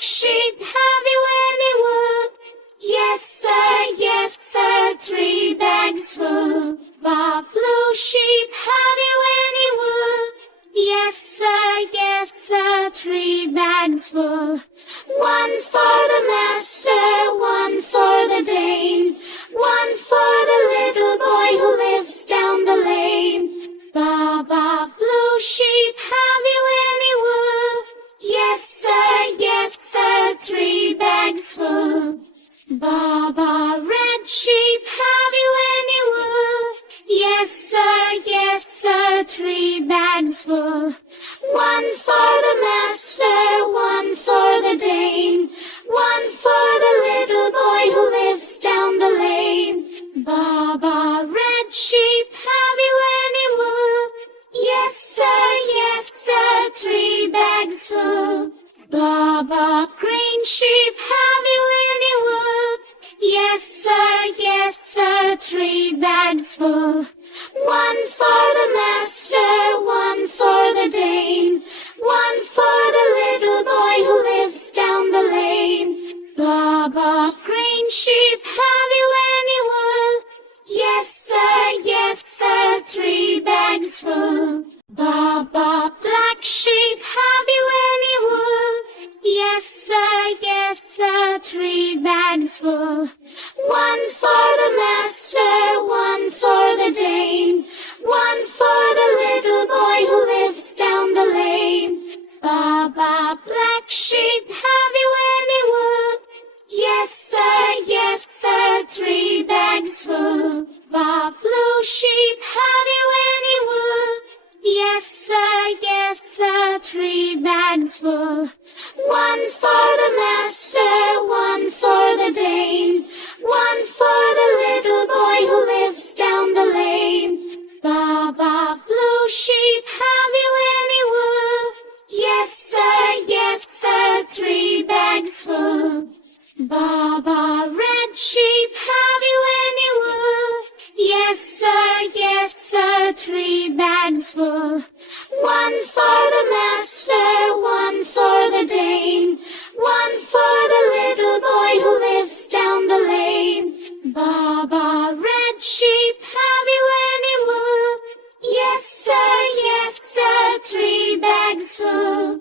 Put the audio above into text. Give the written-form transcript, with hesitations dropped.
sheep, have you any wool? Yes sir, 3 bags full. Bob blue sheep, have you any wool? Yes sir, 3 bags full. 1 for the master, 1 for the Dane, 1 for the little boy who lives down the lane. Bob blue sheep, have you any wool? Yes sir, 3 bags full. Bob red sheep, have you any wool? Yes sir, 3 bags full. 1 for the master, 1 for the Dane, 1 for the little boy who lives down the lane. Bob red sheep, have you any wool? Yes sir, 3 bags full. Bob green sheep, have you any wool? Yes sir, 3 bags full. 1 for the master, 1 for the Dane, 1 for the little boy who lives down the lane. Bob green sheep, have you any wool? Yes sir, 3 bags full. Bob black sheep, have you any wool? Yes sir, 3 bags full. 1 for the master, 1 for the Dane, 1 for the little boy who lives down the lane. Bob black sheep, have you any wool? Yes sir, 3 bags full. Bob blue sheep, have you any wool? Yes sir, 3 bags full. 1 for the master, 1 for the Dane, 1 for the little boy who lives down the lane. Bob blue sheep, have you any wool? Yes sir, 3 bags full. Bob red sheep, have you any wool? Yes sir, 3 bags full. 1 for the master, 1 for the Dane, 1 for the little boy who lives down the lane. Bob red sheep, have you any wool? Yes sir, 3 bags full.